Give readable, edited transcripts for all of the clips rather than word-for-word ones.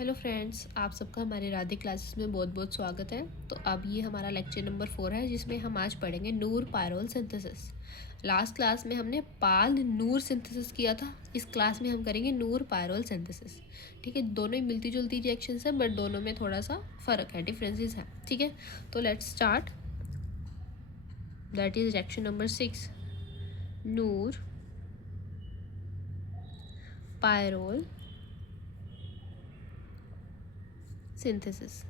Hello friends, आप सबका हमारे राधे क्लासेस में बहुत बहुत स्वागत है। तो अब ये हमारा लेक्चर नंबर 4 है, जिसमें हम आज पढ़ेंगे नूर पायरोल सिंथेसिस। लास्ट क्लास में हमने पाल नूर सिंथेसिस किया था। इस क्लास में हम करेंगे नूर पायरोल सिंथेसिस। ठीक है, दोनों ही मिलती जुलती रिएक्शंस है, बट दोनों में थोड़ा सा फ़र्क है, डिफरेंसेस हैं। ठीक है, तो let's start. That is reaction number 6, Noor pyrrole synthesis.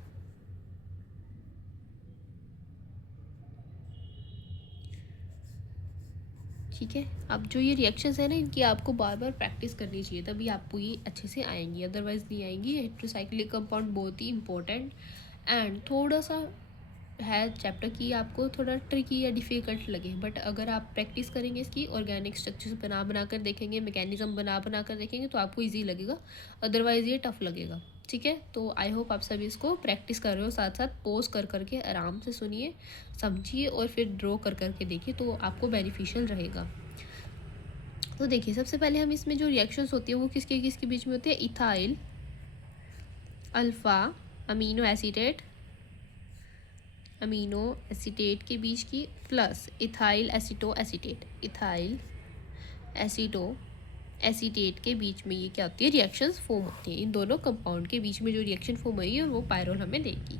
ठीक है, अब जो ये रिएक्शंस है ना, इनकी आपको बार बार प्रैक्टिस करनी चाहिए, तभी आपको ये अच्छे से आएंगी, अदरवाइज नहीं आएंगी। हेट्रोसाइक्लिक कंपाउंड बहुत ही इंपॉर्टेंट एंड थोड़ा सा है चैप्टर की आपको थोड़ा ट्रिकी या डिफ़िकल्ट लगे, बट अगर आप प्रैक्टिस करेंगे, इसकी ऑर्गेनिक स्ट्रक्चर्स बना बना कर देखेंगे, मैकेनिज्म बना बना कर देखेंगे, तो आपको ईजी लगेगा, अदरवाइज़ ये टफ लगेगा। ठीक है, तो आई होप आप सभी इसको प्रैक्टिस कर रहे हो, साथ साथ पोज कर करके आराम से सुनिए, समझिए और फिर ड्रॉ कर करके देखिए, तो आपको बेनिफिशियल रहेगा। तो देखिए, सबसे पहले हम इसमें जो रिएक्शंस होती है वो किसके किसके बीच में होती है। इथाइल अल्फ़ा अमीनो एसीटेट के बीच की, plus ethyl aceto acetate, ethyl aceto acetate के बीच में ये क्या होती है, रिएक्शंस फॉर्म होती हैं। इन दोनों कंपाउंड के बीच में जो रिएक्शन फॉर्म हुई है वो पायरोल हमें देगी।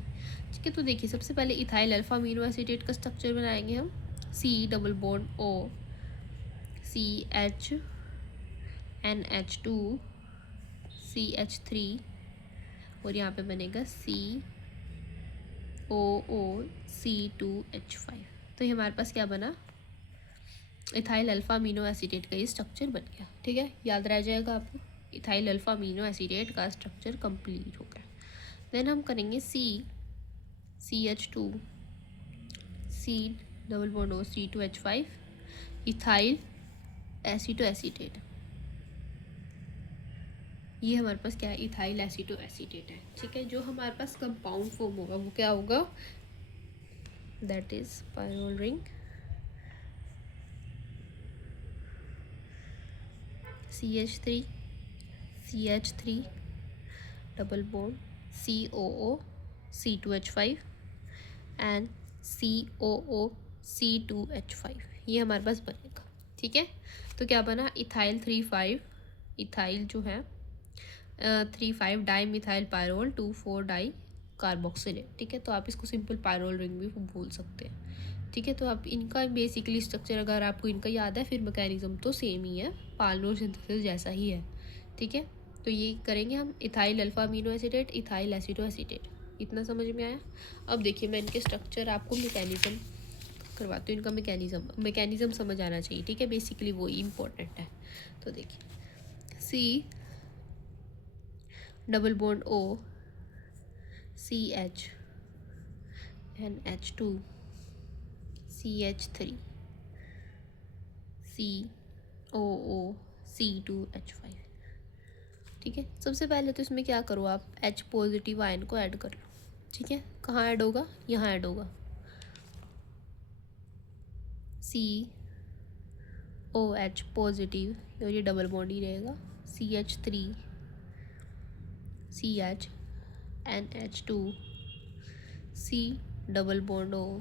ठीक है, तो देखिए, सबसे पहले इथाइल अल्फा अमीनो एसीटेट का स्ट्रक्चर बनाएंगे हम। C double bond O, CH NH2 CH3, और यहाँ पे बनेगा COOC2H5। तो ये हमारे पास क्या बना, इथाइल अल्फा अमीनो एसीटेट का ये स्ट्रक्चर बन गया। ठीक है, याद रह जाएगा आपको, इथाइल अल्फा अमीनो एसीटेट का स्ट्रक्चर कंप्लीट हो गया। देन हम करेंगे CH2 C double bond O C2H5, ethyl aceto acetate. ये हमारे पास क्या है, इथाइल एसीटो एसीटेट है। ठीक है, जो हमारे पास कंपाउंड फॉर्म होगा वो क्या होगा, that is pyrrole ring. CH3 double bond COO C2H5 and COOC2H5, ये हमारे पास बनेगा। ठीक है, तो क्या बना, इथाइल 3,5, इथाइल जो है 3,5 dimethyl pyrrole 2,4 dicarboxylate. ठीक है, तो आप इसको सिंपल पायरोल रिंग भी बोल सकते हैं। ठीक है, तो आप इनका बेसिकली स्ट्रक्चर अगर आपको इनका याद है, फिर मैकेनिज्म तो सेम ही है, पालनोर सिंथेसिस जैसा ही है। ठीक है, तो ये करेंगे हम, ethyl alpha amino acetate, ethyl aceto acetate. इतना समझ में आया। अब देखिए, मैं इनके स्ट्रक्चर आपको मैकेनिज्म करवाती हूँ, इनका मैकेनिज्म समझ आना चाहिए। ठीक है, बेसिकली वो इम्पोर्टेंट है। तो देखिए, C double bond O CH NH2 CH3 COO C2H5। ठीक है, सबसे पहले तो इसमें क्या करो, आप H पॉजिटिव आयन को ऐड कर लो। ठीक है, कहाँ ऐड होगा, यहाँ ऐड होगा। COH पॉजिटिव, और ये डबल बॉन्ड ही रहेगा। CH3 CH NH2 C double bond O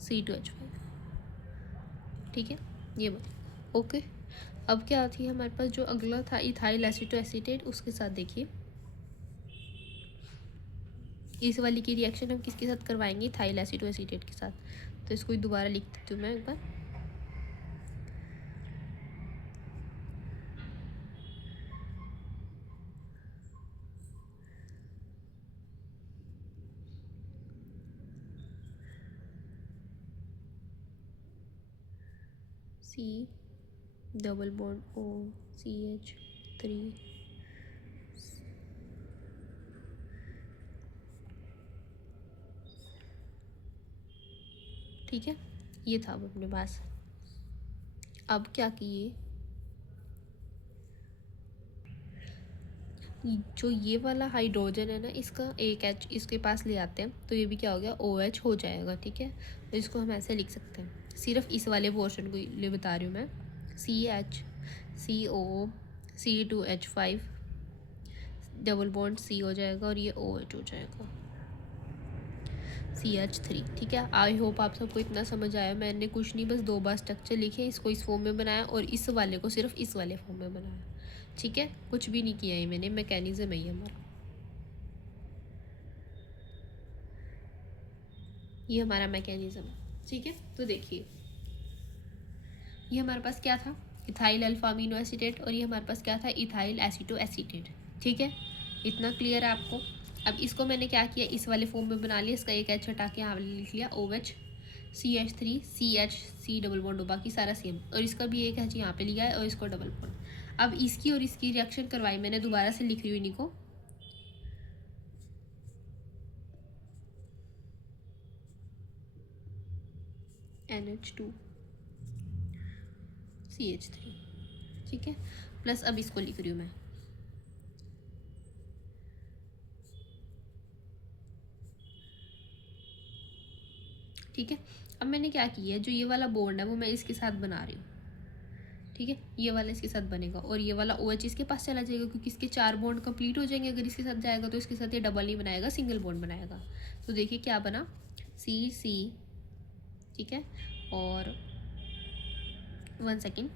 C2H5। ठीक है, ये बात ओके। अब क्या थी हमारे पास, जो अगला था इथाइल एसीटो एसीटेट, उसके साथ देखिए, इस वाली की रिएक्शन हम किसके साथ करवाएंगे, इथाइल एसीटो एसीटेट के साथ। तो इसको दोबारा लिख देती हूँ मैं एक बार। C double bond O CH3 ठीक है, ये था अब अपने पास। अब क्या किए, जो ये वाला हाइड्रोजन है ना, इसका एक H इसके पास ले आते हैं, तो ये भी क्या हो गया, OH हो जाएगा। ठीक है, तो इसको हम ऐसे लिख सकते हैं, सिर्फ इस वाले पोर्शन को लिए बता रही हूँ मैं। CH COO C2H5 double bond C हो जाएगा और ये OH हो जाएगा, CH3। ठीक है, आई होप आप सबको इतना समझ आया। मैंने कुछ नहीं, बस 2 बार स्ट्रक्चर लिखे, इसको इस फॉर्म में बनाया और इस वाले को सिर्फ इस वाले फॉर्म में बनाया। ठीक है, कुछ भी नहीं किया है मैंने, मैकेनिज्म है ये हमारा। ये हमारा मैकेनिज्म है। ठीक है, तो देखिए ये हमारे पास क्या था, इथाइल अल्फा अमीनो एसीटेट, और ये हमारे पास क्या था, इथाइल एसीटो एसीटेट। ठीक है, इतना क्लियर है आपको। अब इसको मैंने क्या किया, इस वाले फॉर्म में बना लिया, इसका एक एच हटा के यहाँ लिख लिया OH CH3 CH C double bond हो, बाकी सारा सेम, और इसका भी एक एच यहाँ पे लिया है और इसको डबल बॉन्ड। अब इसकी और इसकी रिएक्शन करवाई मैंने, दोबारा से लिख रही हूँ इन्हीं को। NH2 CH3, ठीक है, प्लस अब इसको लिख रही हूँ मैं, ठीक है। अब मैंने क्या किया है, जो ये वाला बॉन्ड है वो मैं इसके साथ बना रही हूँ। ठीक है, ये वाला इसके साथ बनेगा और ये वाला OH इसके पास चला जाएगा, क्योंकि इसके 4 बॉन्ड कंप्लीट हो जाएंगे अगर इसके साथ जाएगा, तो इसके साथ ये डबल नहीं बनाएगा, सिंगल बॉन्ड बनाएगा। तो देखिए क्या बना, C। ठीक है, और 1 सेकेंड,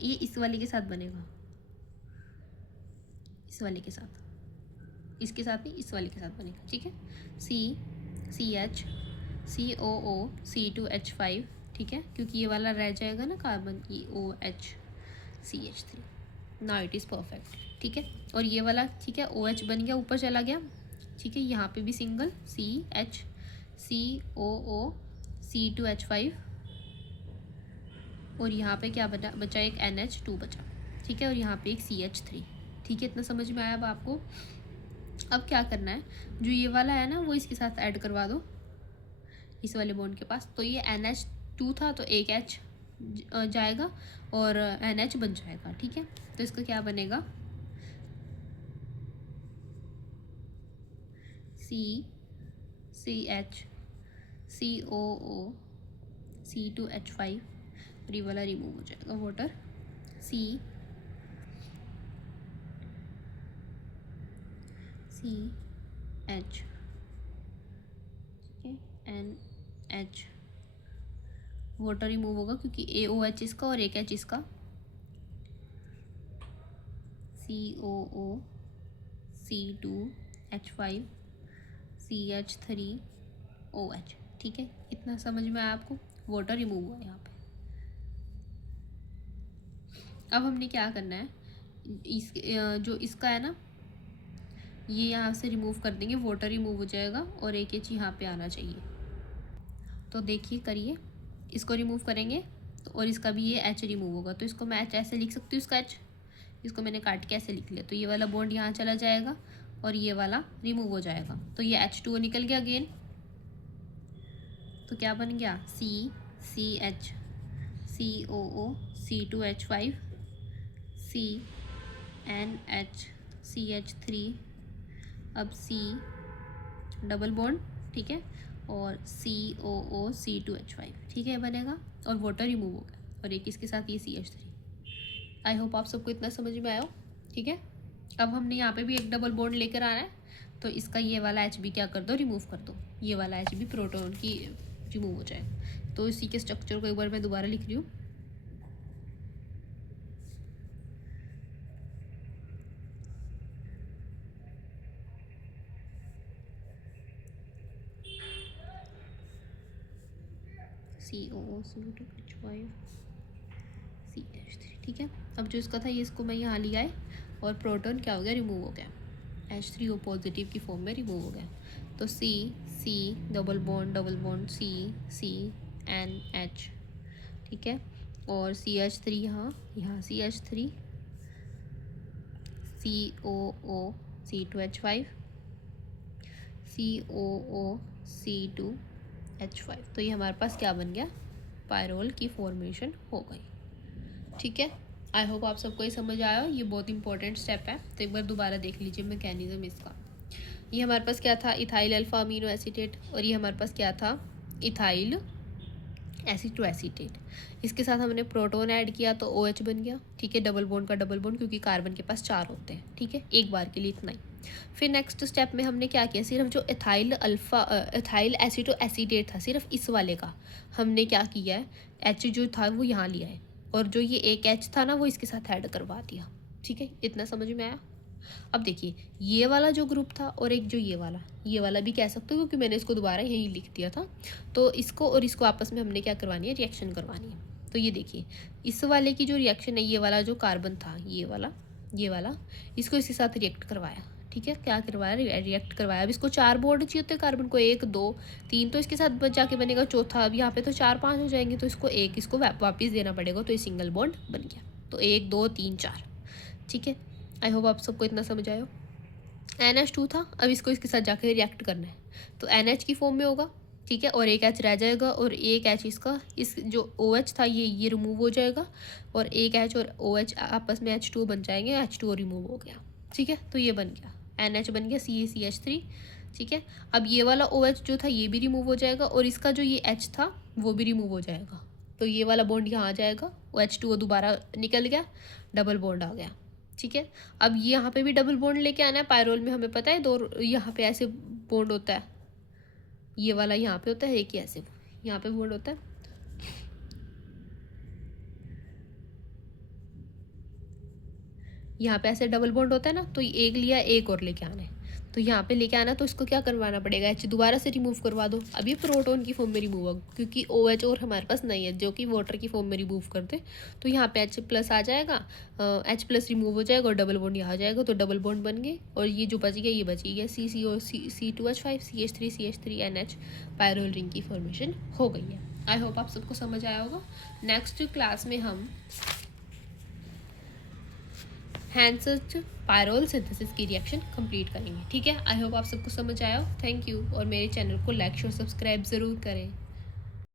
ये इस वाले के साथ बनेगा, इस वाले के साथ, इसके साथ नहीं, इस वाले के साथ बनेगा। ठीक है, CH COO C2H5। ठीक है, क्योंकि ये वाला रह जाएगा ना कार्बन, ये OH CH3। Now it is perfect. ठीक है, और ये वाला ठीक है OH बन गया, ऊपर चला गया। ठीक है, यहाँ पे भी सिंगल CH COO C2H5, और यहाँ पे क्या बचा एक NH2 बचा। ठीक है, और यहाँ पे एक CH3। ठीक है, इतना समझ में आया अब आपको। अब क्या करना है, जो ये वाला है ना वो इसके साथ ऐड करवा दो, इस वाले बॉन्ड के पास। तो ये NH2 था तो एक H जाएगा और NH बन जाएगा। ठीक है, तो इसका क्या बनेगा, CH COO C2H5, और ये वाला रिमूव हो जाएगा, वाटर CH ठीक है, NH, वाटर रिमूव होगा क्योंकि AOH इसका और एक H इसका, COO C2H5 CH3OH। ठीक है, इतना समझ में आया आपको, वाटर रिमूव हुआ यहाँ पे। अब हमने क्या करना है, इस जो इसका है ना ये यहाँ से रिमूव कर देंगे, वाटर रिमूव हो जाएगा और एक H यहाँ पे आना चाहिए। तो देखिए करिए, इसको रिमूव करेंगे तो और इसका भी ये H रिमूव होगा, तो इसको मैं H ऐसे लिख सकती हूँ, इसका H, इसको मैंने काट के ऐसे लिख लिया। तो ये वाला बॉन्ड यहाँ चला जाएगा और ये वाला रिमूव हो जाएगा, तो ये H2O निकल गया अगेन। तो क्या बन गया, CH COO C2H5 CNH CH3, अब C डबल बॉन्ड, ठीक है, और COO C2H5। ठीक है, बनेगा और वाटर रिमूव हो गया, और एक इसके साथ ये CH3। आई होप आप सबको इतना समझ में आया हो। ठीक है, अब हमने यहाँ पे भी एक डबल बॉन्ड लेकर आना है, तो इसका ये वाला H भी क्या कर दो, रिमूव कर दो, ये वाला H भी प्रोटॉन की रिमूव हो जाएगा। तो इसी के स्ट्रक्चर को एक बार मैं दोबारा लिख रही हूँ, COO C2H5 CH3। ठीक है, अब जो इसका था ये इसको मैं यहाँ लिया है और प्रोटॉन क्या हो गया, रिमूव हो गया, H3O पॉजिटिव की फॉर्म में रिमूव हो गया। तो C double bond C NH। ठीक है, और CH3 यहाँ CH3 COO C2H5 COO C2H5। तो ये हमारे पास क्या बन गया, पायरोल की फॉर्मेशन हो गई। ठीक है, आई होप आप सबको ये समझ आया हो, ये बहुत इंपॉर्टेंट स्टेप है, तो एक बार दोबारा देख लीजिए मैकेनिज्म इसका। ये हमारे पास क्या था, इथाइल अल्फा अमीनो एसीटेट, और ये हमारे पास क्या था, इथाइल एसीटो एसीटेट। इसके साथ हमने प्रोटॉन ऐड किया तो OH बन गया। ठीक है, डबल बॉन्ड का डबल बॉन्ड, क्योंकि कार्बन के पास 4 होते हैं। ठीक है, एक बार के लिए इतना ही। फिर नेक्स्ट स्टेप में हमने क्या किया, सिर्फ जो एथाइल एसीटो एसीटेट था, सिर्फ इस वाले का हमने क्या किया है, एच जो था वो यहाँ लिया है, और जो ये एक एच था ना वो इसके साथ ऐड करवा दिया। ठीक है, इतना समझ में आया। अब देखिए ये वाला जो ग्रुप था और एक जो ये वाला भी कह सकते हो, क्योंकि मैंने इसको दोबारा यहीं लिख दिया था। तो इसको और इसको आपस में हमने क्या करवानी है, रिएक्शन करवानी है। तो ये देखिए इस वाले की जो रिएक्शन है, ये वाला जो कार्बन था, ये वाला इसको इसके साथ रिएक्ट करवाया। ठीक है, क्या करवाया, रिएक्ट करवाया। अब इसको 4 बॉन्ड चाहिए होते हैं कार्बन को, 1 2 3, तो इसके साथ जाके बनेगा चौथा। अब यहाँ पे तो 4 5 हो जाएंगे, तो इसको वापस देना पड़ेगा, तो ये सिंगल बॉन्ड बन गया। तो 1 2 3 4। ठीक है, आई होप आप सबको इतना समझ आया हो। NH2 था, अब इसको इसके साथ जाकर रिएक्ट करना है, तो NH की फॉर्म में होगा। ठीक है, और एक H रह जाएगा, और एक H इसका, इस जो OH था ये रिमूव हो जाएगा, और एक H और OH आपस में H2 बन जाएंगे, H2 रिमूव हो गया। ठीक है, तो ये बन गया, NH बन गया, CaCH3। ठीक है, अब ये वाला OH जो था ये भी रिमूव हो जाएगा, और इसका जो ये H था वो भी रिमूव हो जाएगा। तो ये वाला बॉन्ड यहाँ आ जाएगा, वो H2O दोबारा निकल गया, डबल बॉन्ड आ गया। ठीक है, अब ये यहाँ पे भी डबल बॉन्ड लेके आना है। पायरोल में हमें पता है 2 यहाँ पे ऐसे बॉन्ड होता है, ये वाला यहाँ पे होता है, एक ही ऐसे यहाँ पे बॉन्ड होता है। यहाँ पे ऐसे डबल बॉन्ड होता है ना, तो एक लिया, एक और लेके आना है। तो यहाँ पे लेके आना, तो इसको क्या करवाना पड़ेगा, H दोबारा से रिमूव करवा दो। अभी प्रोटोन की फॉर्म में रिमूव होगा, क्योंकि OH और हमारे पास नहीं है जो कि वाटर की फॉर्म में रिमूव करते। तो यहाँ पे H+ आ जाएगा, H+ रिमूव हो जाएगा, और डबल बॉन्ड यहाँ आ जाएगा, तो डबल बॉन्ड बन गए। और ये जो बच गया ये बच गया, CCO C2H5 CH3 CH3 NH, pyrrole ring की फॉर्मेशन हो गई है। आई होप आप सबको समझ आया होगा। नेक्स्ट क्लास में हम हैंसर्च पायरोल सिंथेसिस की रिएक्शन कंप्लीट करेंगे। ठीक है, आई होप आप सबको समझ आया हो। थैंक यू, और मेरे चैनल को लाइक शेयर सब्सक्राइब ज़रूर करें।